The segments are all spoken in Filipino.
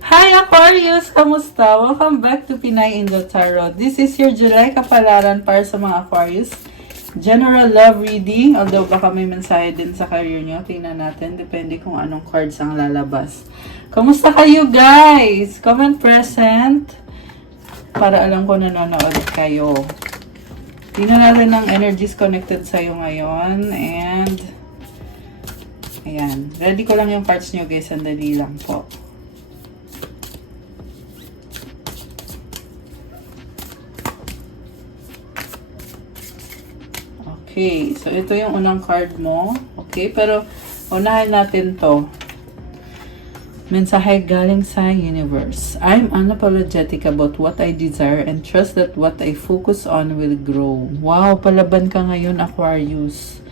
Hi Aquarius! Kamusta? Welcome back to Pinay in the Tarot. This is your July kapalaran para sa mga Aquarius. General love reading, although baka may mensahe din sa career nyo. Tingnan natin, depende kung anong cards ang lalabas. Kamusta kayo guys? Comment present para alam ko nanonood kayo. Tingnan natin ang energies connected sa'yo ngayon. And ayan, ready ko lang yung cards nyo guys. Sandali lang po. Okay, so ito yung unang card mo. Okay, pero unahin natin to. Mensahe galing sa universe. I'm unapologetic about what I desire and trust that what I focus on will grow. Wow, palaban ka ngayon, Aquarius.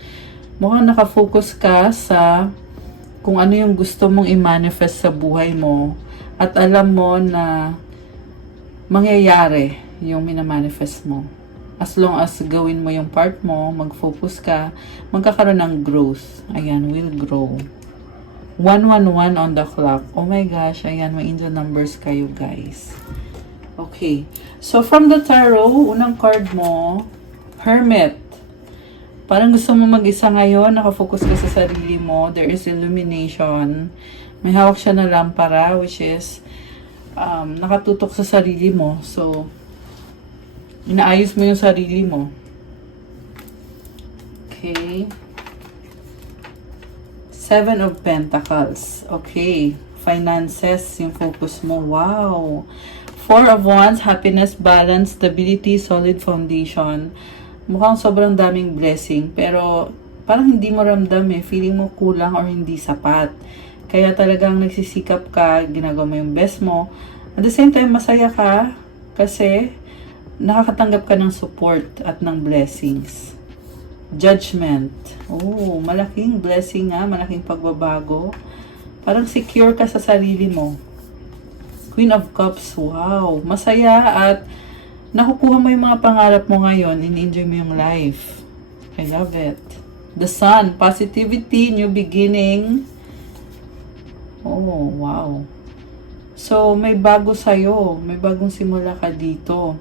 Mukhang nakafocus ka sa kung ano yung gusto mong i-manifest sa buhay mo. At alam mo na mangyayari yung minamanifest mo. As long as gawin mo yung part mo, mag-focus ka, magkakaroon ng growth. Ayan, will grow. 111 on the clock. Oh my gosh, ayan, may angel numbers kayo guys. Okay. So from the tarot, unang card mo, Hermit. Parang gusto mo mag-isa ngayon, nakafocus ka sa sarili mo, there is illumination. May hawak siya na lampara, which is nakatutok sa sarili mo. So, inaayos mo yung sarili mo. Okay. 7 of Pentacles. Okay. Finances, yung focus mo. Wow. 4 of Wands, happiness, balance, stability, solid foundation. Mukhang sobrang daming blessing. Pero, parang hindi mo ramdam eh. Feeling mo kulang or hindi sapat. Kaya talagang nagsisikap ka, ginagawa mo yung best mo. At the same time, masaya ka kasi nakakatanggap ka ng support at ng blessings. Judgment. Oh, malaking blessing nga, malaking pagbabago. Parang secure ka sa sarili mo. Queen of Cups. Wow, masaya at nakukuha mo yung mga pangarap mo ngayon. In-enjoy mo yung life. I love it. The Sun. Positivity, new beginning. Oh, wow. So, may bago sa'yo. May bagong simula ka dito.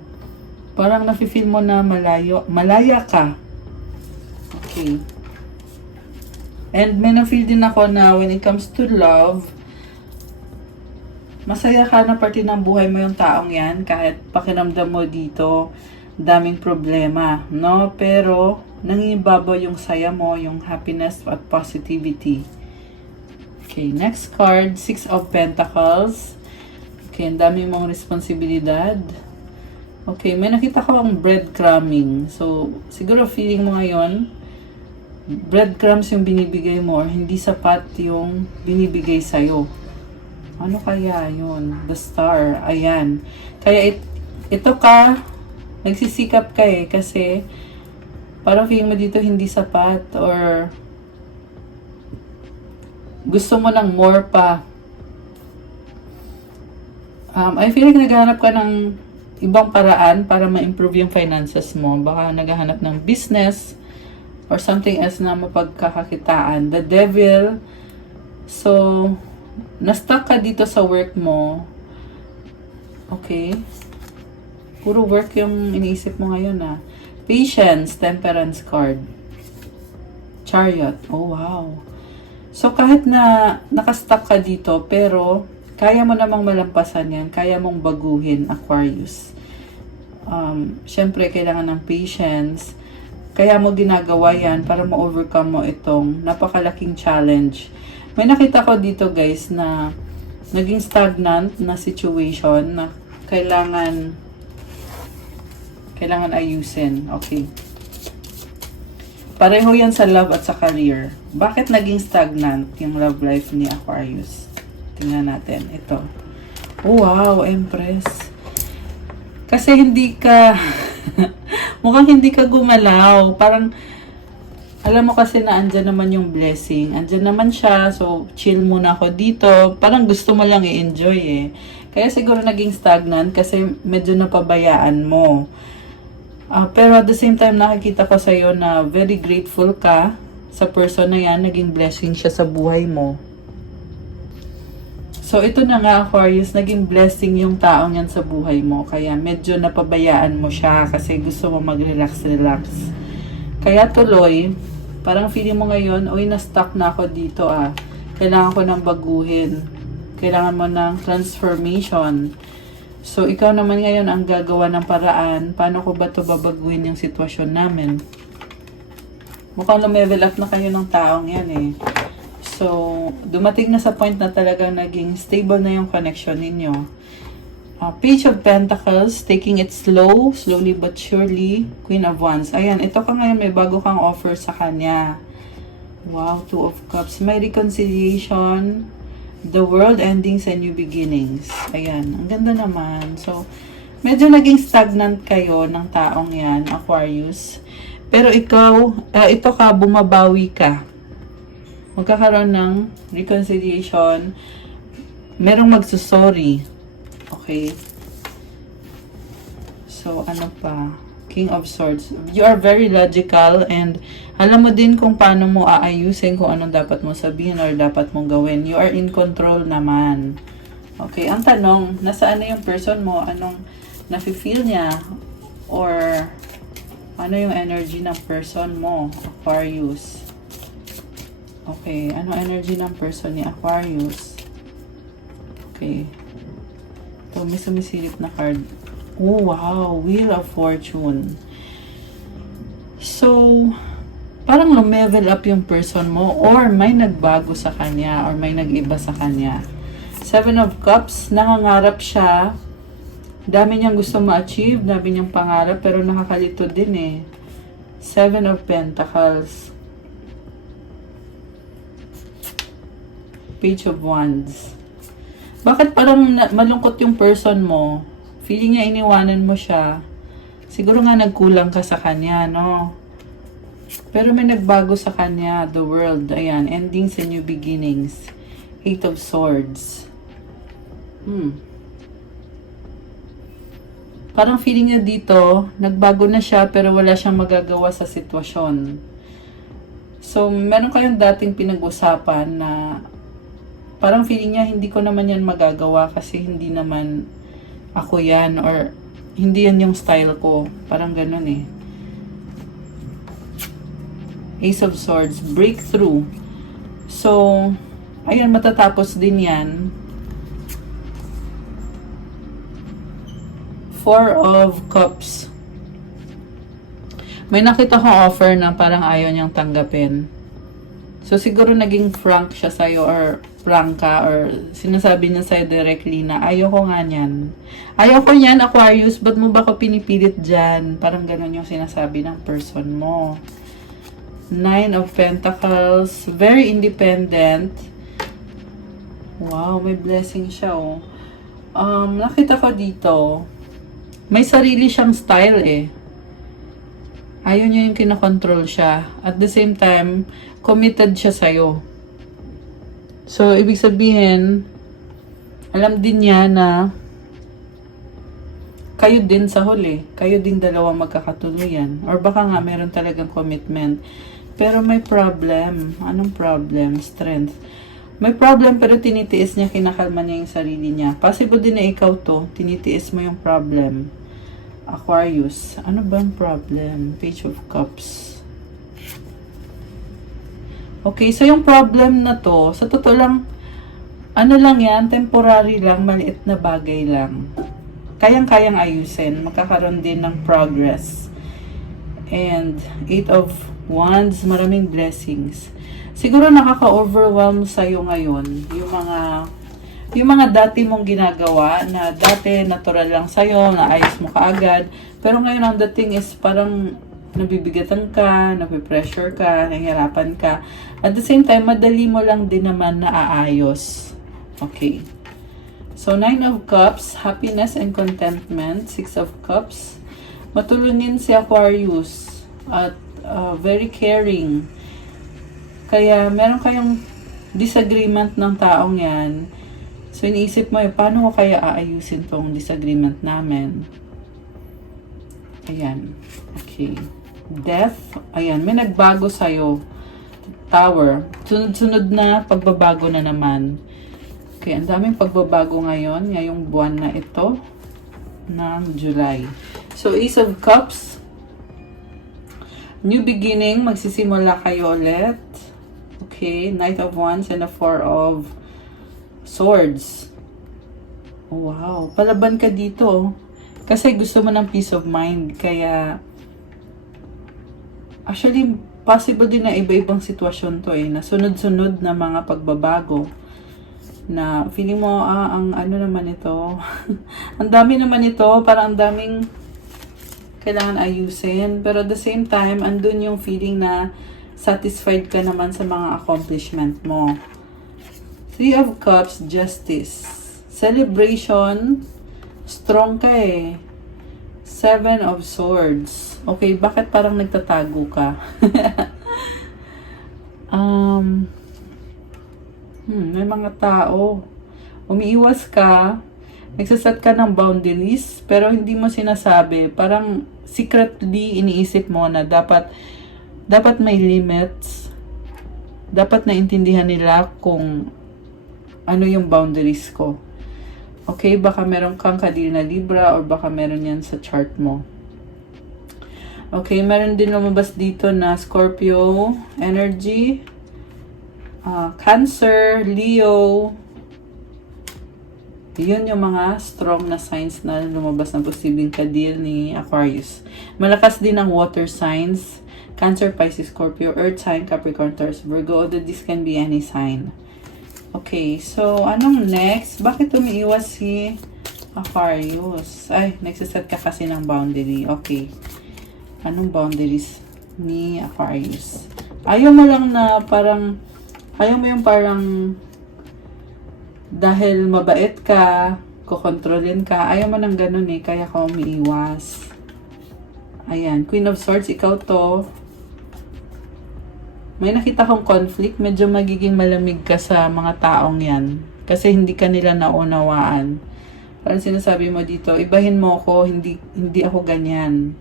Parang nafe-feel mo na malaya ka. Okay. And may na-feel din ako na when it comes to love, masaya ka na parte ng buhay mo yung taong yan, kahit pakiramdam mo dito, daming problema, no? Pero, nangingibabaw yung saya mo, yung happiness at positivity. Okay, next card, 6 of Pentacles. Okay, ang dami mong responsibilidad. Okay, may nakita ko ang breadcrumbing. So, siguro feeling mo ngayon, breadcrumbs yung binibigay mo or hindi sapat yung binibigay sa'yo. Ano kaya yun? The Star. Ayan. Kaya ito ka, nagsisikap ka eh, kasi parang feeling mo dito hindi sapat or gusto mo ng more pa. I feel like naghahanap ka ng ibang paraan para ma-improve yung finances mo. Baka naghahanap ng business or something else na mapagkakakitaan. The Devil. So, na-stuck ka dito sa work mo. Okay. Puro work yung iniisip mo ngayon ah. Patience, Temperance card. Chariot. Oh, wow. So, kahit na nakastuck ka dito, pero kaya mo namang malampasan yan. Kaya mong baguhin, Aquarius. Siyempre, kailangan ng patience. Kaya mo ginagawa yan para ma-overcome mo itong napakalaking challenge. May nakita ko dito guys na naging stagnant na situation na kailangan ayusin. Okay. Pareho yan sa love at sa career. Bakit naging stagnant yung love life ni Aquarius? Tingnan natin. Ito. Oh, wow, Empress. Kasi hindi ka mukhang hindi ka gumalaw. Parang alam mo kasi na andyan naman yung blessing. Andyan naman siya. So, chill muna ako dito. Parang gusto mo lang i-enjoy eh. Kaya siguro naging stagnant kasi medyo napabayaan mo. Pero at the same time, nakikita ko sa'yo na very grateful ka sa person na yan. Naging blessing siya sa buhay mo. So, ito na nga, Aquarius, naging blessing yung taong yan sa buhay mo. Kaya medyo napabayaan mo siya kasi gusto mo mag-relax-relax. Kaya tuloy, parang feeling mo ngayon, uy, na-stuck na ako dito ah. Kailangan ko ng baguhin. Kailangan mo ng transformation. So, ikaw naman ngayon ang gagawa ng paraan. Paano ko ba ito babaguhin yung sitwasyon namin? Mukhang lumevel up na kayo ng taong yan eh. So, dumating na sa point na talagang naging stable na yung connection ninyo. Page of Pentacles, taking it slowly but surely. Queen of Wands. Ayan, ito ka ngayon, may bago kang offer sa kanya. Wow, Two of Cups. May reconciliation. The world endings and new beginnings. Ayan, ang ganda naman. So, medyo naging stagnant kayo ng taong yan, Aquarius. Pero ikaw, ito ka, bumabawi ka. Magkakaroon ng reconciliation. Merong magsusorry. Okay. So, ano pa? King of Swords. You are very logical and alam mo din kung paano mo aayusin kung anong dapat mo sabihin or dapat mong gawin. You are in control naman. Okay. Ang tanong, nasaan na yung person mo? Anong nafe-feel niya? Or ano yung energy ng person mo? Aquarius. Okay, ano energy ng person ni Aquarius? Okay. Ito, may sumisilip na card. Oh, wow. Wheel of Fortune. So, parang lumevel up yung person mo or may nagbago sa kanya or may nag-iba sa kanya. Seven of Cups, nangangarap siya. Dami niyang gusto ma-achieve, dami niyang pangarap, pero nakakalito din eh. Seven of Pentacles. Page of Wands. Bakit parang malungkot yung person mo? Feeling niya iniwanan mo siya. Siguro nga nagkulang ka sa kanya, no? Pero may nagbago sa kanya. The world. Ayan. Endings and new beginnings. Eight of Swords. Parang feeling niya dito, nagbago na siya pero wala siyang magagawa sa sitwasyon. So, meron kayong dating pinag-usapan na parang feeling niya, hindi ko naman yan magagawa kasi hindi naman ako yan or hindi yan yung style ko. Parang ganun eh. Ace of Swords, breakthrough. So, ayan, matatapos din yan. Four of Cups. May nakita kong offer na parang ayaw niyang tanggapin. So, siguro naging frank siya sa'yo or frank ka or sinasabi niya sa'yo directly na ayaw ko nga niyan. Ayaw ko niyan, Aquarius. Ba't mo ba ko pinipilit dyan? Parang ganun yung sinasabi ng person mo. Nine of Pentacles. Very independent. Wow, may blessing siya oh. Nakita ko dito, may sarili siyang style eh. Ayaw niya yung kinokontrol siya. At the same time, committed siya sa'yo. So, ibig sabihin, alam din niya na kayo din sa huli. Kayo din dalawa magkakatuluyan. Or baka nga meron talagang commitment. Pero may problem. Anong problem? Strength. May problem pero tinitiis niya, kinakalma niya yung sarili niya. Possible din na ikaw to, tinitiis mo yung problem. Aquarius, ano ba ang problem? Page of Cups. Okay, so yung problem na to, sa totoo lang, ano lang yan, temporary lang, maliit na bagay lang. Kayang-kayang ayusin, magkakaroon din ng progress. And, Eight of Wands, maraming blessings. Siguro nakaka-overwhelm sa'yo ngayon, yung mga dati mong ginagawa na dati natural lang sa'yo, na ayos mo kaagad. Pero ngayon ang dating is parang nabibigatan ka, napipressure ka, nahihirapan ka. At the same time, madali mo lang din naman na aayos. Okay. So, Nine of Cups, happiness and contentment. Six of Cups, matulungin si Aquarius at very caring. Kaya, meron kayong disagreement ng taong yan. So, iniisip mo, paano ko kaya aayusin tong disagreement namin? Ayan. Okay. Death. Ayan. May nagbago sa'yo. Tower. Sunod-sunod na pagbabago na naman. Okay, ang daming pagbabago ngayon, ngayong buwan na ito ng July. So, Ace of Cups, new beginning, magsisimula kayo ulit. Okay, Knight of Wands and a Four of Swords. Oh, wow, palaban ka dito. Kasi gusto mo ng peace of mind. Kaya, actually, possible din na iba-ibang sitwasyon to na sunod-sunod na mga pagbabago. Na feeling mo, ang ano naman ito. Ang dami naman ito, parang ang daming kailangan ayusin. Pero at the same time, andun yung feeling na satisfied ka naman sa mga accomplishment mo. Three of Cups, Justice. Celebration, strong ka Seven of Swords. Okay, bakit parang nagtatago ka? May mga tao. Umiiwas ka, nagsaset ka ng boundaries, pero hindi mo sinasabi. Parang secretly iniisip mo na dapat may limits. Dapat naintindihan nila kung ano yung boundaries ko. Okay, baka meron kang kadil na Libra or baka meron yan sa chart mo. Okay, meron din lumabas dito na Scorpio energy, Cancer, Leo. Yun yung mga strong na signs na lumabas na posibleng kadil ni Aquarius. Malakas din ang water signs, Cancer, Pisces, Scorpio, Earth sign, Capricorn, Taurus, Virgo, although this can be any sign. Okay, so anong next? Bakit umiiwas si Aquarius? Ay, nagsaset ka kasi ng boundary. Okay. Anong boundaries ni Aquarius? Ayaw mo lang na parang, ayaw mo yung parang dahil mabait ka, kukontrolin ka, ayaw mo ng ganun kaya ka umiiwas. Ayan, Queen of Swords, ikaw to. May nakita kong conflict, medyo magiging malamig ka sa mga taong yan. Kasi hindi ka nila naunawaan. Parang sinasabi mo dito, ibahin mo ako, hindi ako ganyan.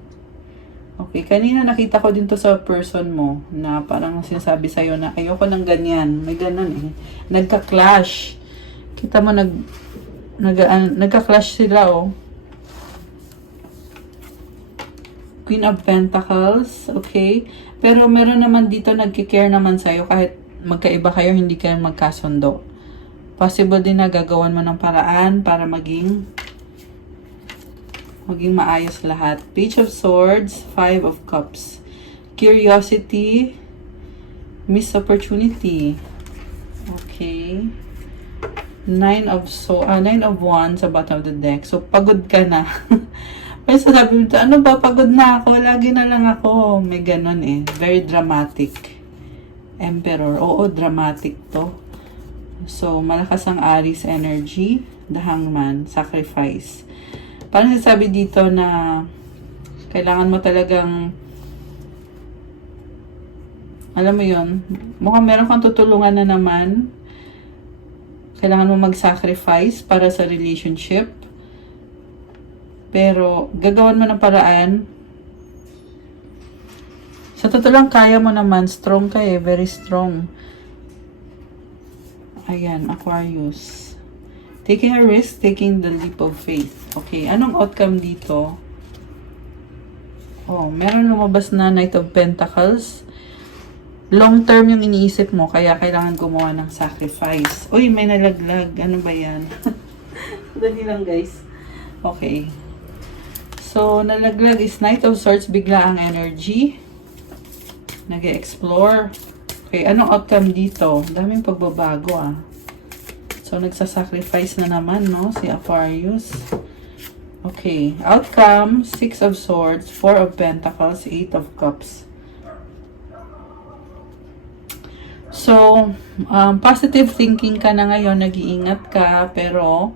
Okay, kanina nakita ko din to sa person mo, na parang sinasabi sa'yo na ayoko ng ganyan. May ganun Nagka-clash. Kita mo, nagka-clash sila Queen of Pentacles, okay? Pero meron naman dito nagki-care naman sa'yo kahit magkaiba kayo, hindi kayo magkasundo. Possible din na gagawan mo ng paraan para maging maayos lahat. Page of Swords, Five of Cups. Curiosity, missed opportunity. Okay. Nine of Wands sa bottom of the deck. So, pagod ka na. Kaya sabi mo, ano ba, pagod na ako, lagi na lang ako. May ganun Very dramatic. Emperor, oo, dramatic to. So, malakas ang Aries energy. The Hangman, sacrifice. Parang sabi dito na kailangan mo talagang, alam mo yun, mukhang meron kang tutulungan na naman. Kailangan mo mag-sacrifice para sa relationship. Pero, gagawan mo ng paraan. Sa totoo lang, kaya mo naman. Strong ka very strong. Ayan, Aquarius. Taking a risk, taking the leap of faith. Okay, anong outcome dito? Oh, meron lumabas na Knight of Pentacles. Long term yung iniisip mo, kaya kailangan gumawa ng sacrifice. Uy, may nalaglag. Ano ba yan? Dali lang, guys. Okay. So, nalaglag is Knight of Swords, bigla ang energy. Nag-explore. Okay, anong outcome dito? Daming pagbabago So, nagsasacrifice na naman, no? Si Aquarius. Okay, outcome, Six of Swords, Four of Pentacles, Eight of Cups. So, positive thinking ka na ngayon, nag-iingat ka, pero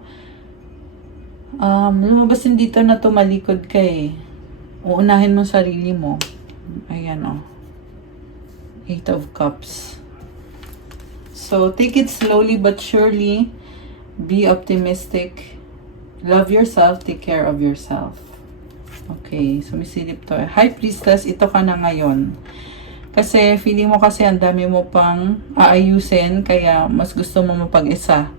lumabas din dito na tumalikod ka Uunahin mo sarili mo. Ayan Eight of Cups. So, take it slowly but surely. Be optimistic. Love yourself. Take care of yourself. Okay, sumisilip to. High Priestess, ito ka na ngayon. Kasi feeling mo kasi ang dami mo pang aayusin, kaya mas gusto mo mapag-isa.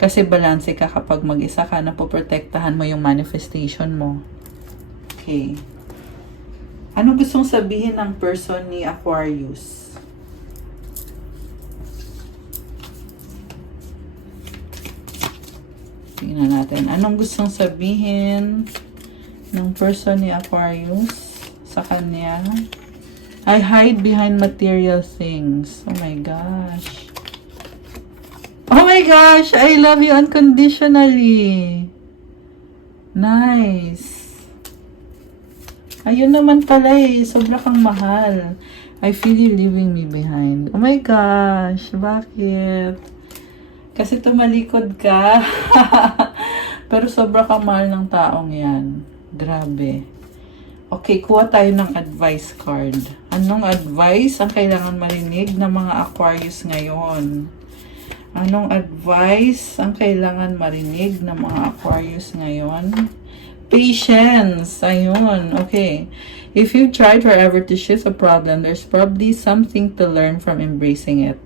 Kasi balanse ka kapag mag-isa ka, napoprotektahan mo yung manifestation mo. Okay. Ano gustong sabihin ng person ni Aquarius? Tingnan natin. Anong gustong sabihin ng person ni Aquarius sa kanya? I hide behind material things. Oh my gosh. Oh my gosh! I love you unconditionally. Nice. Ayun naman pala eh. Sobra kang mahal. I feel you leaving me behind. Oh my gosh. Bakit? Kasi tumalikod ka. Pero sobra kang mahal ng taong yan. Grabe. Okay, kuha tayo ng advice card. Anong advice ang kailangan marinig ng mga Aquarius ngayon? Anong advice ang kailangan marinig ng mga Aquarius ngayon? Patience. Ayun. Okay. If you tried forever to shift a problem, there's probably something to learn from embracing it.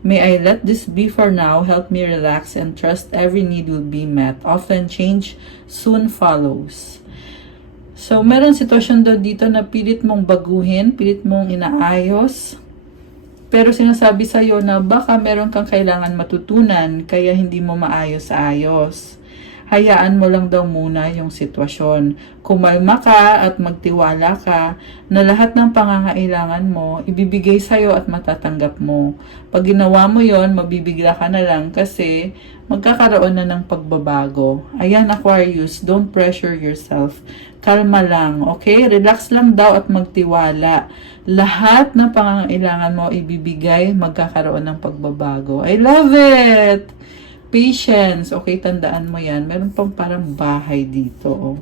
May I let this be for now, help me relax, and trust every need will be met. Often change soon follows. So, meron sitwasyon daw dito na pilit mong baguhin, pilit mong inaayos, pero sinasabi sa'yo na baka meron kang kailangan matutunan, kaya hindi mo maayos-ayos. Hayaan mo lang daw muna yung sitwasyon. Kumalma ka at magtiwala ka na lahat ng pangangailangan mo, ibibigay sa'yo at matatanggap mo. Pag ginawa mo yon, mabibigla ka na lang kasi magkakaroon na ng pagbabago. Ayan, Aquarius, don't pressure yourself. Kalma lang, okay? Relax lang daw at magtiwala. Lahat ng pangangailangan mo ibibigay, magkakaroon ng pagbabago. I love it! Patience. Okay, tandaan mo yan. Meron pang parang bahay dito. Oh.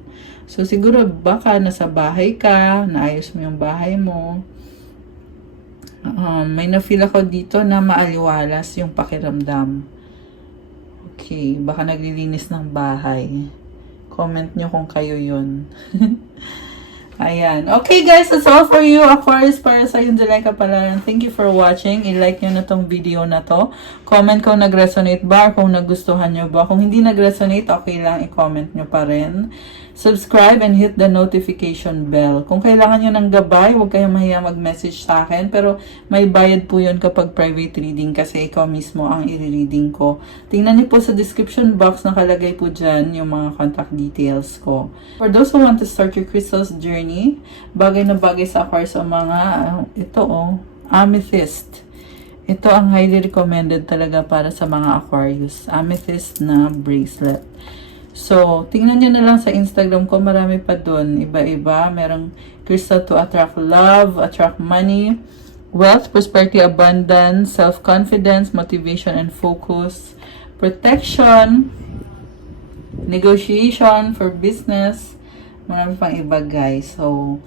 So, siguro baka nasa bahay ka, naayos mo yung bahay mo. May na-feel ako dito na maaliwalas yung pakiramdam. Okay, baka naglilinis ng bahay. Comment nyo kung kayo yun. Ayan. Okay guys, that's all for you. Aquarius, para sa yung July Kapalaran. Thank you for watching. I-like nyo na tong video na to. Comment kung nag-resonate ba or kung nagustuhan nyo ba. Kung hindi nag-resonate, okay lang. I-comment nyo pa rin. Subscribe and hit the notification bell. Kung kailangan nyo ng gabay, huwag kayong mahiya mag-message sa akin. Pero may bayad po yun kapag private reading kasi ikaw mismo ang i-reading ko. Tingnan niyo po sa description box, nakalagay po dyan yung mga contact details ko. For those who want to start your crystals journey, bagay na bagay sa Aquarius ang mga, amethyst. Ito ang highly recommended talaga para sa mga Aquarius. Amethyst na bracelet. So, tingnan nyo na lang sa Instagram ko. Marami pa dun. Iba-iba. Merong crystal to attract love, attract money, wealth, prosperity, abundance, self-confidence, motivation, and focus, protection, negotiation for business. Marami pang iba, guys. So,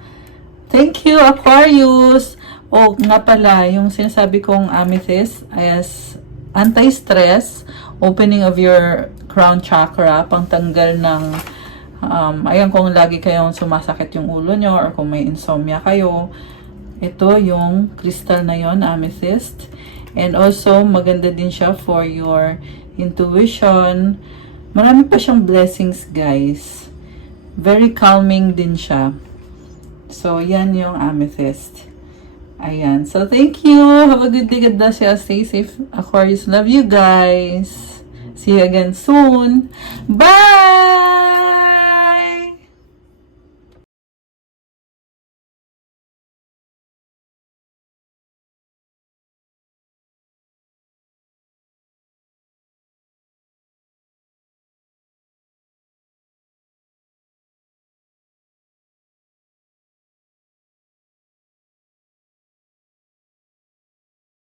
thank you, Aquarius! Oh, nga pala, yung sinasabi kong amethyst as anti-stress, opening of your crown chakra, pangtanggal ng, ayan, kung lagi kayong sumasakit yung ulo nyo or kung may insomnia kayo, ito yung crystal na yon, amethyst. And also, maganda din siya for your intuition. Marami pa siyang blessings, guys. Very calming din siya. So, yan yung amethyst. Ayan. So, thank you. Have a good day. God bless you. Stay safe, Aquarius. Love you guys. See you again soon. Bye!